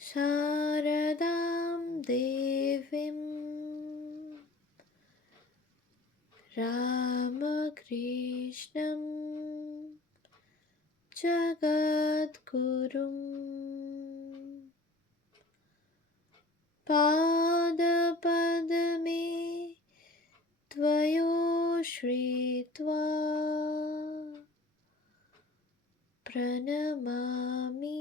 शारदां देवीं रामकृष्णं जगद्गुरुं पादपद्मे त्वयोश्रित्वा प्रणमामि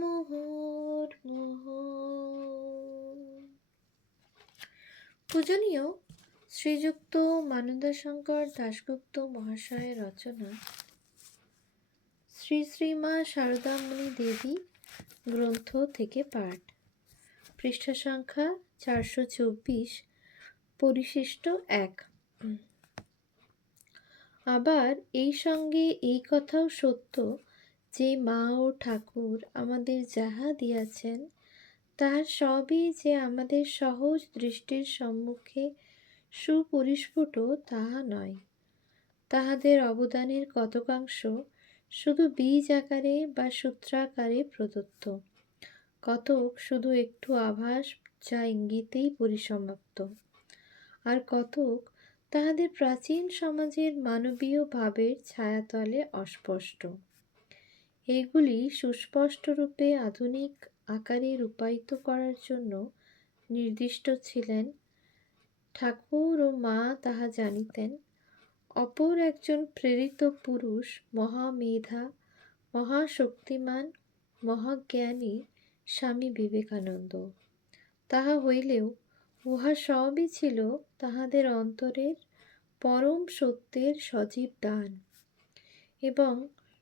মুহুর্মুহু। পূজনীয় শ্রীযুক্ত মানন্দাশঙ্কর দাশগুপ্ত মহাশয়ের রচনা শ্রী শ্রীমা শারদামণি দেবী গ্রন্থ থেকে পাঠ, পৃষ্ঠা সংখ্যা 424, পরিশিষ্ট 1। আবার এই সঙ্গে এই কথাও সত্য যে মা ও ঠাকুর আমাদের যাহা দিয়াছেন তাহার সবই যে আমাদের সহজ দৃষ্টির সম্মুখে সুপরিস্ফুট তাহা নয়। তাহাদের অবদানের কতকাংশ শুধু বীজ আকারে বা সূত্রাকারে প্রদত্ত, কতক শুধু একটু আভাস যা ইঙ্গিতেই পরিসমাপ্ত, আর কতক তাহাদের প্রাচীন সমাজের মানবীয় ভাবের ছায়াতলে অস্পষ্ট। এইগুলি সুস্পষ্ট রূপে আধুনিক আকারে রূপায়িত করার জন্য নির্দিষ্ট ছিলেন। ঠাকুর ও মা তাহা জানিতেন। অপর একজন প্রেরিত পুরুষ, মহামেধা, মহাশক্তিমান, মহাজ্ঞানী স্বামী বিবেকানন্দ। তাহা হইলেও উহা সবই ছিল তাহাদের অন্তরের পরম সত্যের সজীব দান, এবং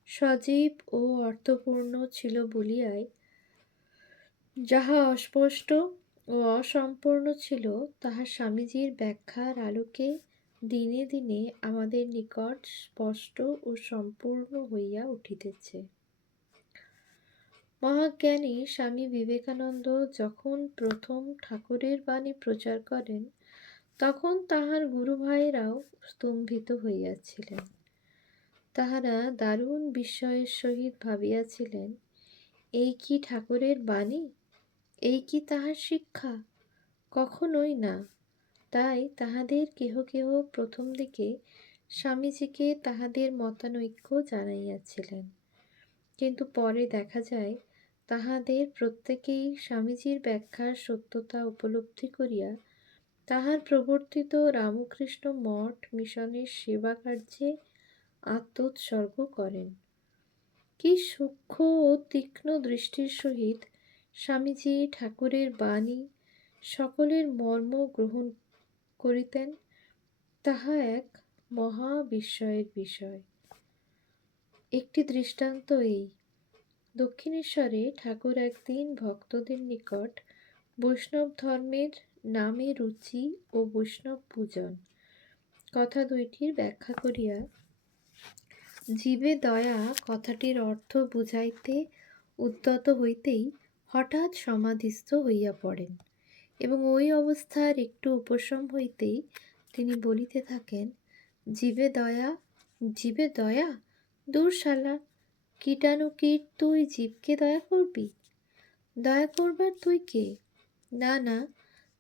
সজীব ও অর্থপূর্ণ ছিল বলিয়াই যাহা অস্পষ্ট ও অসম্পূর্ণ ছিল তাহা স্বামীজীর ব্যাখ্যার আলোকে দিনে দিনে আমাদের নিকট স্পষ্ট ও সম্পূর্ণ হইয়া উঠিতেছে। মহাজ্ঞানী স্বামী বিবেকানন্দ যখন প্রথম ঠাকুরের বাণী প্রচার করেন তখন তাহার গুরু ভাইরাও স্তম্ভিত হইয়াছিলেন। তাহারা দারুণ বিস্ময়ের সহিত ভাবিয়াছিলেন, এই কি ঠাকুরের বাণী, এই কি তাহার শিক্ষা? কখনোই না। তাই তাহাদের কেহ কেহ প্রথম দিকে স্বামীজিকে তাহাদের মতানৈক্য জানাইয়াছিলেন, কিন্তু পরে দেখা যায় তাহাদের প্রত্যেকেই স্বামীজির ব্যাখ্যার সত্যতা উপলব্ধি করিয়া তাহার প্রবর্তিত রামকৃষ্ণ মঠ মিশনের সেবা কার্যে আত্মোৎসর্গ করেন। কি সূক্ষ্ম ও তীক্ষ্ণ দৃষ্টির সহিত স্বামীজি ঠাকুরের বাণী সকলের মর্ম গ্রহণ করিতেন, তাহা এক মহা বিস্ময়ের বিষয়। একটি দৃষ্টান্ত এই। দক্ষিণেশ্বরে ঠাকুর একদিন ভক্তদের নিকট বৈষ্ণব ধর্মের নামে রুচি ও বৈষ্ণব পূজন কথা দুইটির ব্যাখ্যা করিয়া জীবে দয়া কথাটির অর্থ বুঝাইতে উদ্যত হইতেই হঠাৎ সমাধিস্থ হইয়া পড়েন, এবং ওই অবস্থার একটু উপশম হইতেই তিনি বলিতে থাকেন, জীবে দয়া, জীবে দয়া, দূর শালা, কীটাণুকীট তুই জীবকে দয়া করবি? দয়া করবার তুই কে? না না,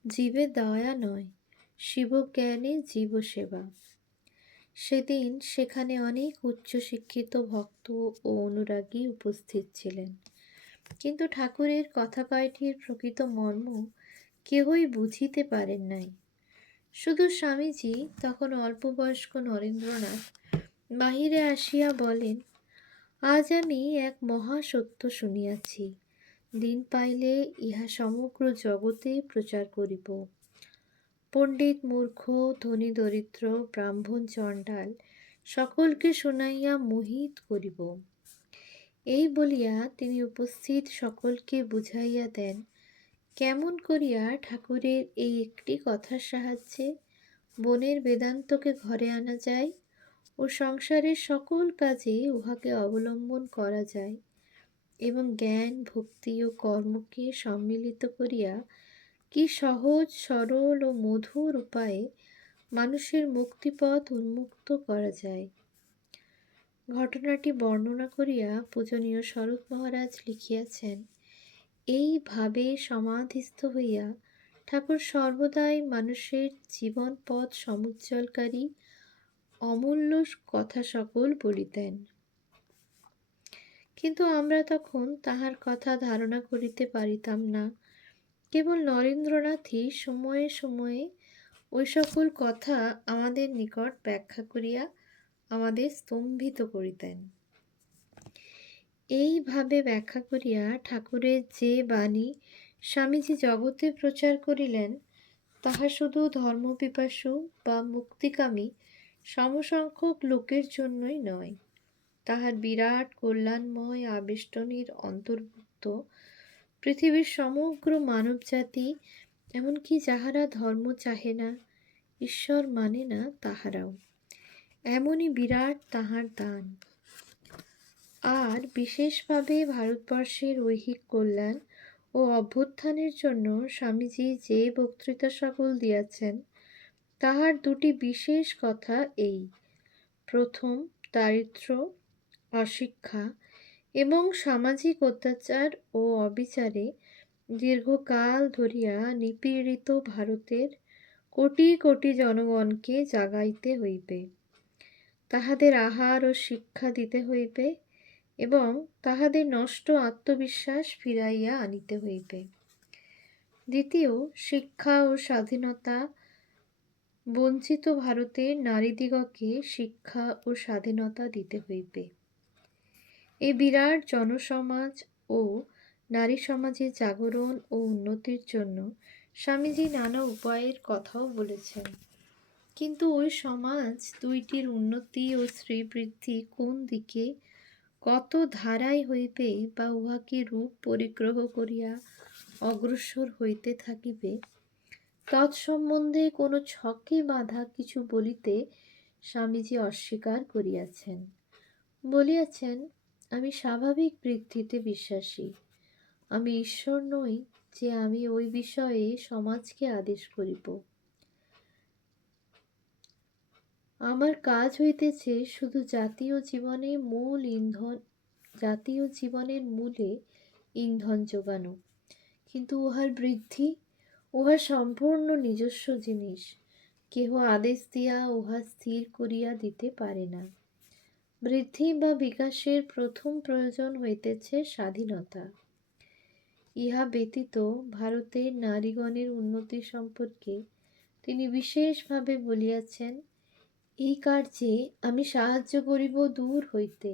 জীবে দয়া নয়, শিবজ্ঞানে জীবসেবা। সেদিন সেখানে অনেক উচ্চশিক্ষিত ভক্ত ও অনুরাগী উপস্থিত ছিলেন, কিন্তু ঠাকুরের কথা কয়টির প্রকৃত মর্ম কেহই বুঝিতে পারেন নাই। শুধু স্বামীজি তখন অল্পবয়স্ক নরেন্দ্রনাথ বাহিরে আসিয়া বলেন, আজ আমি এক মহাসত্য শুনিয়াছি, দিন পাইলে ইহা সমগ্র জগতে প্রচার করিব। পণ্ডিত মূর্খ, ধনী দরিদ্র, ব্রাহ্মণ চণ্ডাল সকলকে শুনাইয়া মোহিত করিব। এই বলিয়া তিনি উপস্থিত সকলকে বুঝাইয়া দেন কেমন করিয়া ঠাকুরের এই একটি কথার সাহায্যে বনের বেদান্তকে ঘরে আনা যায় ও সংসারের সকল কাজে উহাকে অবলম্বন করা যায়, এবং জ্ঞান, ভক্তি ও কর্মকে সম্মিলিত করিয়া কি সহজ, সরল ও মধুর উপায়ে মানুষের মুক্তিপথ উন্মুক্ত করা যায়। ঘটনাটি বর্ণনা করিয়া পূজনীয় শরৎ মহারাজ লিখিয়াছেন, এইভাবে সমাধিস্থ হইয়া ঠাকুর সর্বদাই মানুষের জীবন পথ সমুজ্জ্বলকারী অমূল্য কথা সকল বলিতেন। কিন্তু আমরা তখন তাহার কথা ধারণা করিতে পারিতাম না। কেবল নরেন্দ্রনাথই সময়ে সময়ে ওই সকল কথা আমাদের নিকট ব্যাখ্যা করিয়া আমাদের স্তম্ভিত করিতেন। এইভাবে ব্যাখ্যা করিয়া ঠাকুরের যে বাণী স্বামীজি জগতে প্রচার করিলেন, তাহা শুধু ধর্মপিপাসু বা মুক্তিকামী সমসংখ্যক লোকের জন্যই নয়, তাহার বিরাট কল্যাণময় আবেষ্টনীর অন্তর্ভুক্ত পৃথিবীর সমগ্র মানবজাতি, এমনকি যাহারা ধর্ম চাহে না, ঈশ্বর মানে না, তাহারাও। এমনই বিরাট তাহার দান। আর বিশেষভাবে ভারতবর্ষের ঐহিক কল্যাণ ও অভ্যুত্থানের জন্য স্বামীজি যে বক্তৃতা সকল দিয়াছেন, তাহার দুটি বিশেষ কথা এই: প্রথম, দারিদ্র্য, অশিক্ষা এবং সামাজিক অত্যাচার ও অবিচারে দীর্ঘকাল ধরিয়া নিপীড়িত ভারতের কোটি কোটি জনগণকে জাগাইতে হইবে, তাহাদের আহার ও শিক্ষা দিতে হইবে এবং তাহাদের নষ্ট আত্মবিশ্বাস ফিরাইয়া আনিতে হইবে। দ্বিতীয়, শিক্ষা ও স্বাধীনতা বঞ্চিত ভারতের নারীদিগকে শিক্ষা ও স্বাধীনতা দিতে হইবে। এই বিরাট জনসমাজ ও নারী সমাজের জাগরণ ও উন্নতির জন্য স্বামীজি নানা উপায়ের কথাও বলেছেন। কিন্তু ওই সমাজ দুইটির উন্নতি ও শ্রীবৃদ্ধি কোন দিকে, কত ধারায় হইবে বা উহাকে রূপ পরিগ্রহ করিয়া অগ্রসর হইতে থাকিবে, তৎসম্বন্ধে কোনো ছকে বাঁধা কিছু বলিতে স্বামীজি অস্বীকার করিয়াছেন। বলিয়াছেন, আমি স্বাভাবিক বৃদ্ধিতে বিশ্বাসী। আমি ঈশ্বর নই যে আমি ওই বিষয়ে সমাজকে আদেশ করিব। আমার কাজ হইতেছে শুধু জাতীয় জীবনের মূলে ইন্ধন যোগানো, কিন্তু উহার বৃদ্ধি উহার সম্পূর্ণ নিজস্ব জিনিস। কেহ আদেশ দিয়া উহা স্থির করিয়া দিতে পারে না। বৃদ্ধি বা বিকাশের প্রথম প্রয়োজন হইতেছে স্বাধীনতা। ইহা ব্যতীত ভারতের নারীগণের উন্নতি সম্পর্কে তিনি বিশেষভাবে বলিয়াছেন, এই কার্যে আমি সাহায্য করিব দূর হইতে।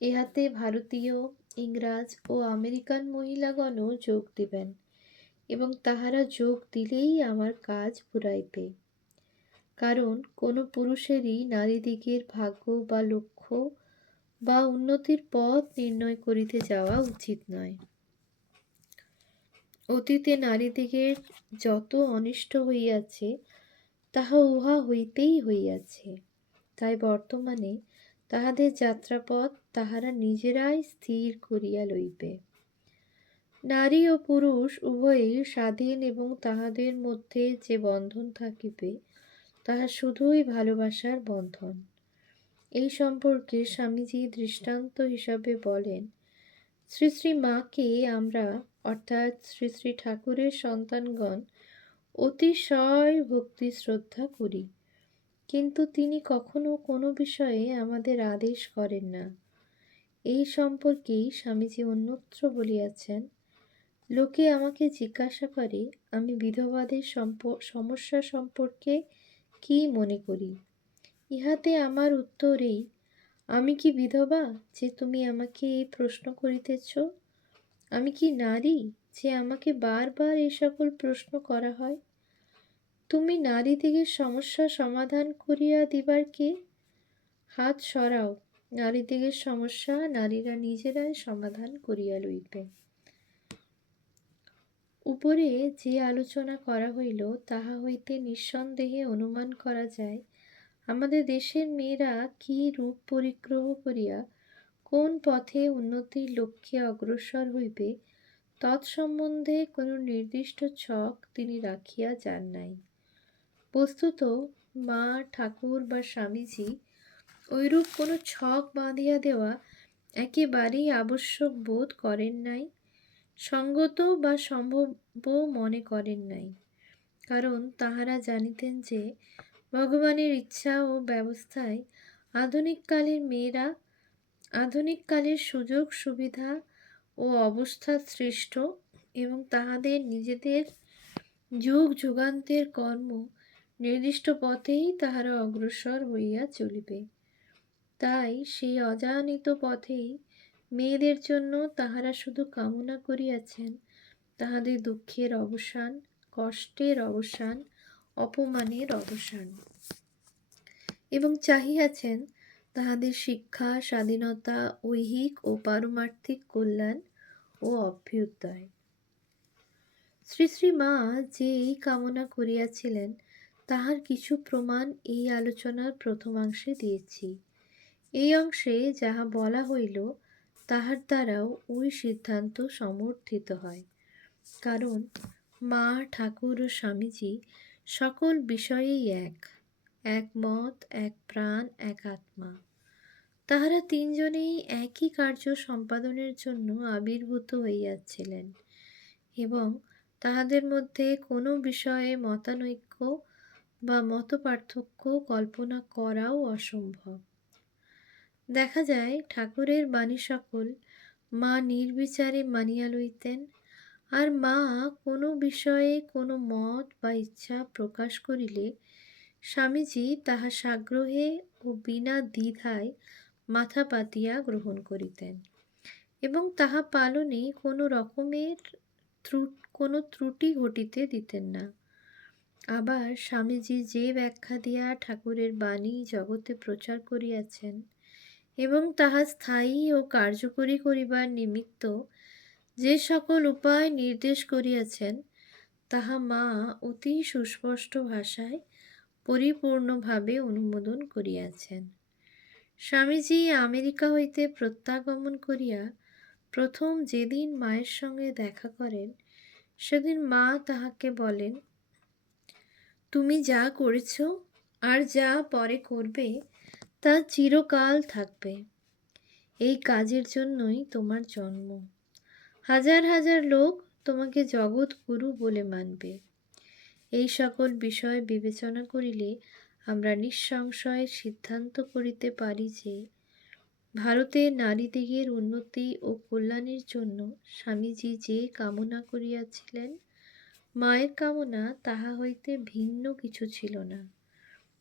ইহাতে ভারতীয়, ইংরাজ ও আমেরিকান মহিলাগণও যোগ দিবেন এবং তাহারা যোগ দিলেই আমার কাজ ফুরাইবে। কারণ কোনো পুরুষেরই নারীদিগের ভাগ্য বা লক্ষ্য বা উন্নতির পথ নির্ণয় করিতে যাওয়া উচিত নয়। অতীতে নারীদিগের যত অনিষ্ট হইয়াছে, তাহা উহা হইতেই হইয়াছে। তাই বর্তমানে তাহাদের যাত্রাপথ তাহারা নিজেরাই স্থির করিয়া লইবে। নারী ও পুরুষ উভয়ই স্বাধীন এবং তাহাদের মধ্যে যে বন্ধন থাকিবে, তাহা শুধুই ভালোবাসার বন্ধন। এই সম্পর্কে স্বামীজি দৃষ্টান্ত হিসাবে বলেন, শ্রী শ্রী মাকে আমরা, অর্থাৎ শ্রী শ্রী ঠাকুরের সন্তানগণ অতিশয় ভক্তি শ্রদ্ধা করি, কিন্তু তিনি কখনো কোনো বিষয়ে আমাদের আদেশ করেন না। এই সম্পর্কেই স্বামীজি অন্যত্র বলিয়াছেন, লোকে আমাকে জিজ্ঞাসা করে আমি বিধবাদের সমস্যা সম্পর্কে কি মনে করি। ইহাতে আমার উত্তর এই, আমি কি বিধবা যে তুমি আমাকে এই প্রশ্ন করিতেছ? আমি কি নারী যে আমাকে বারবার এই সকল প্রশ্ন করা হয়? তুমি নারীদিগের সমস্যা সমাধান করিয়া দিবার কে? হাত সরাও, নারীদিগের সমস্যা নারীরা নিজেরাই সমাধান করিয়া লইবে। উপরে যে আলোচনা করা হইল, তাহা হইতে নিঃসন্দেহে অনুমান করা যায়, আমাদের দেশের মেয়েরা কি রূপ পরিগ্রহ করিয়া কোন পথে উন্নতির লক্ষ্যে অগ্রসর হইবে, তৎসম্বন্ধে কোনো নির্দিষ্ট ছক তিনি রাখিয়া যান নাই। বস্তুত মা, ঠাকুর বা স্বামীজি ঐরূপ কোনো ছক বাঁধিয়া দেওয়া একেবারেই আবশ্যক বোধ করেন নাই, সঙ্গত বা সম্ভবও মনে করেন নাই। কারণ তাহারা জানিতেন যে ভগবানের ইচ্ছা ও ব্যবস্থায় আধুনিককালের মেয়েরা আধুনিককালের সুযোগ সুবিধা ও অবস্থা সৃষ্ট, এবং তাহাদের নিজেদের যুগ যুগান্তের কর্ম নির্দিষ্ট পথেই তাহারা অগ্রসর হইয়া চলিবে। তাই সেই অজানিত পথেই মেয়েদের জন্য তাহারা শুধু কামনা করিয়াছেন তাহাদের দুঃখের অবসান, কষ্টের অবসান, অপমানের অবসান, এবং চাহিয়াছেন তাহাদের শিক্ষা, স্বাধীনতা, ঐহিক ও পারমার্থিক কল্যাণ ও অভ্যুদয়। শ্রী শ্রী মা যে এই কামনা করিয়াছিলেন তাহার কিছু প্রমাণ এই আলোচনার প্রথমাংশে দিয়েছি। এই অংশে যাহা বলা হইল তাহার দ্বারাও ওই সিদ্ধান্ত সমর্থিত হয়। কারণ মা, ঠাকুর ও স্বামীজি সকল বিষয়েই এক মত, এক প্রাণ, এক আত্মা। তাহারা তিনজনেই একই কার্য সম্পাদনের জন্য আবির্ভূত হইয়াছিলেন, এবং তাহাদের মধ্যে কোনো বিষয়ে মতানৈক্য বা মত পার্থক্য কল্পনা করাও অসম্ভব। দেখা যায় ঠাকুরের বাণী সকল মা নির্বিচারে মানিয়া লইতেন, আর মা কোনো বিষয়ে কোনো মত বা ইচ্ছা প্রকাশ করিলে স্বামীজি তাহা সাগ্রহে ও বিনা দ্বিধায় মাথা পাতিয়া গ্রহণ করিতেন, এবং তাহা পালনে কোনো রকমের কোনো ত্রুটি ঘটিতে দিতেন না। আবার স্বামীজি যে ব্যাখ্যা দিয়া ঠাকুরের বাণী জগতে প্রচার করিয়াছেন এবং তাহা স্থায়ী ও কার্যকরী করিবার নিমিত্ত যে সকল উপায় নির্দেশ করিয়াছেন তাহা মা অতি সুস্পষ্ট ভাষায় পরিপূর্ণভাবে অনুমোদন করিয়াছেন। স্বামীজি আমেরিকা হইতে প্রত্যাগমন করিয়া প্রথম যেদিন মায়ের সঙ্গে দেখা করেন সেদিন মা তাহাকে বলেন, তুমি যা করেছ আর যা পরে করবে তা চিরকাল থাকবে। এই কাজের জন্যই তোমার জন্ম। হাজার হাজার লোক তোমাকে জগৎ গুরু বলে মানবে। এই সকল বিষয় বিবেচনা করিলে আমরা নিঃসংশয়ে সিদ্ধান্ত করিতে পারি যে ভারতের নারীদিগের উন্নতি ও কল্যাণের জন্য স্বামীজি যে কামনা করিয়াছিলেন মায়ের কামনা তাহা হইতে ভিন্ন কিছু ছিল না।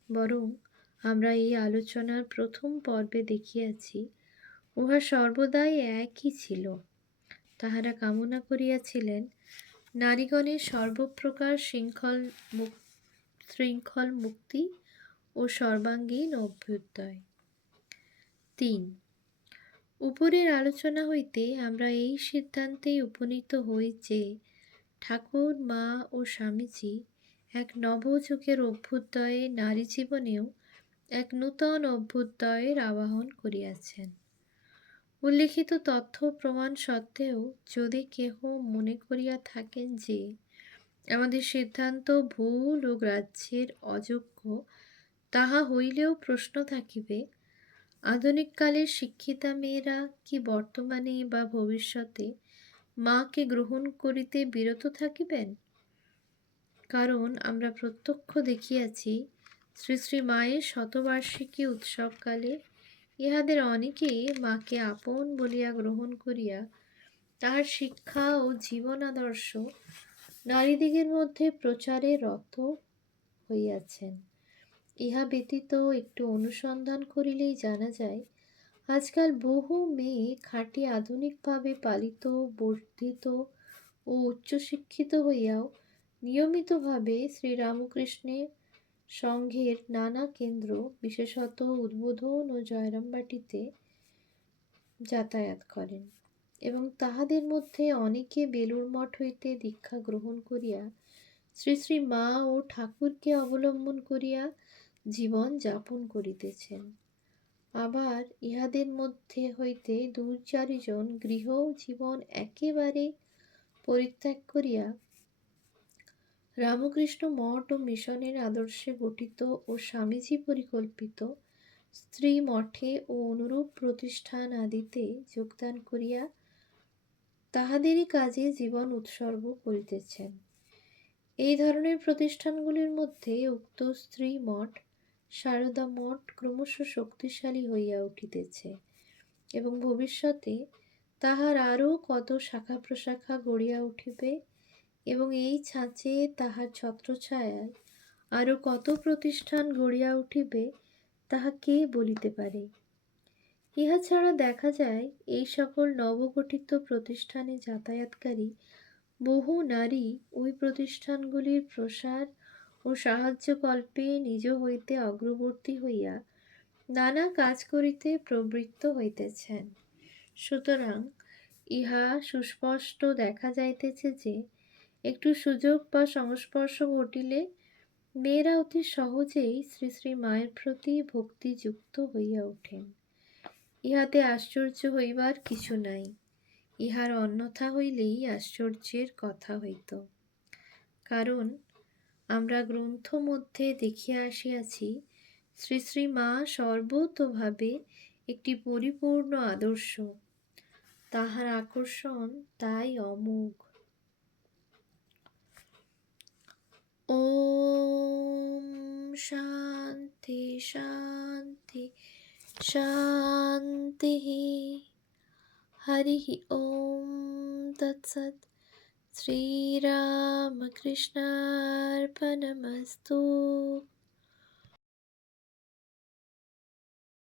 বরং আমরা এই আলোচনার প্রথম পর্বে দেখিয়াছি উহা সর্বদাই একই ছিল। তাহারা কামনা করিয়াছিলেন নারীগণের সর্বপ্রকার শৃঙ্খল মুক্তি ও সর্বাঙ্গীন অভ্যুদয়। ৩. উপরের আলোচনা হইতে আমরা এই সিদ্ধান্তেই উপনীত হই যে ঠাকুর, মা ও স্বামীজি এক নবযুগের অভ্যুদয়ে নারী জীবনেও এক নূতন অভ্যুদয়ের আবাহন করিয়াছেন। উল্লিখিত তথ্য প্রমাণ সত্ত্বেও যদি কেহ মনে করিয়া থাকেন যে আমাদের সিদ্ধান্ত ভুল ও গ্রাহ্যের অযোগ্য, তাহা হইলেও প্রশ্ন থাকিবে, আধুনিককালের শিক্ষিতা মেয়েরা কি বর্তমানে বা ভবিষ্যতে মাকে গ্রহণ করিতে বিরত থাকিবেন? কারণ আমরা প্রত্যক্ষ দেখিয়াছি শ্রী শ্রী মায়ের শতবার্ষিকী উৎসবকালে ইহাদের অনেকে মাকে আপন বলিয়া গ্রহণ করিয়া তাহার শিক্ষা ও জীবন আদর্শ নারীদিগের মধ্যে প্রচারে রত হইয়াছেন। ইহা ব্যতীত একটু অনুসন্ধান করিলেই জানা যায় আজকাল বহু মেয়ে খাঁটি আধুনিকভাবে পালিত, বর্ধিত ও উচ্চশিক্ষিত হইয়াও নিয়মিতভাবে শ্রীরামকৃষ্ণের সংঘের নানা কেন্দ্র, বিশেষত উদ্বোধন ও জয়রামবাটিতে যাতায়াত করেন, এবং তাহাদের মধ্যে অনেকে বেলুড় মঠ হইতে দীক্ষা গ্রহণ করিয়া শ্রী শ্রী মা ও ঠাকুরকে অবলম্বন করিয়া জীবন যাপন করিতেছেন। আবার ইহাদের মধ্যে হইতে 2-4 জন গৃহ জীবন একেবারে পরিত্যাগ করিয়া রামকৃষ্ণ মঠ ও মিশনের আদর্শে গঠিত ও স্বামীজি পরিকল্পিত স্ত্রী মঠে ও অনুরূপ প্রতিষ্ঠান আদিতে যোগদান করিয়া তাহাদেরই কাজে জীবন উৎসর্গ করিতেছেন। এই ধরনের প্রতিষ্ঠানগুলির মধ্যে উক্ত স্ত্রী মঠ, সারদা মঠ ক্রমশ শক্তিশালী হইয়া উঠিতেছে এবং ভবিষ্যতে তাহার আরও কত শাখা প্রশাখা গড়িয়া উঠিবে এবং এই ছাঁচে তাহার ছত্রছায়ায় আরও কত প্রতিষ্ঠান গড়িয়া উঠিবে তাহা কে বলিতে পারে। ইহা ছাড়া দেখা যায় এই সকল নবগঠিত প্রতিষ্ঠানে যাতায়াতকারী বহু নারী ওই প্রতিষ্ঠানগুলির প্রসার ও সাহায্যকল্পে নিজ হইতে অগ্রবর্তী হইয়া নানা কাজ করিতে প্রবৃত্ত হইতেছেন। সুতরাং ইহা সুস্পষ্ট দেখা যাইতেছে যে একটু সুযোগ বা সংস্পর্শ ঘটিলে মেয়েরা অতি সহজেই শ্রী শ্রী মায়ের প্রতি ভক্তিযুক্ত হইয়া ওঠেন। ইহাতে আশ্চর্য হইবার কিছু নাই। ইহার অন্যথা হইলেই আশ্চর্যের কথা হইত। কারণ আমরা গ্রন্থ মধ্যে দেখিয়া আসিয়াছি শ্রী শ্রী মা সর্বতোভাবে একটি পরিপূর্ণ আদর্শ, তাহার আকর্ষণ তাই অমোঘ। ওম শান্তি শান্তি শান্তি। হরি ওম তৎসৎ। শ্রীরামকৃষ্ণার্পণমস্তু।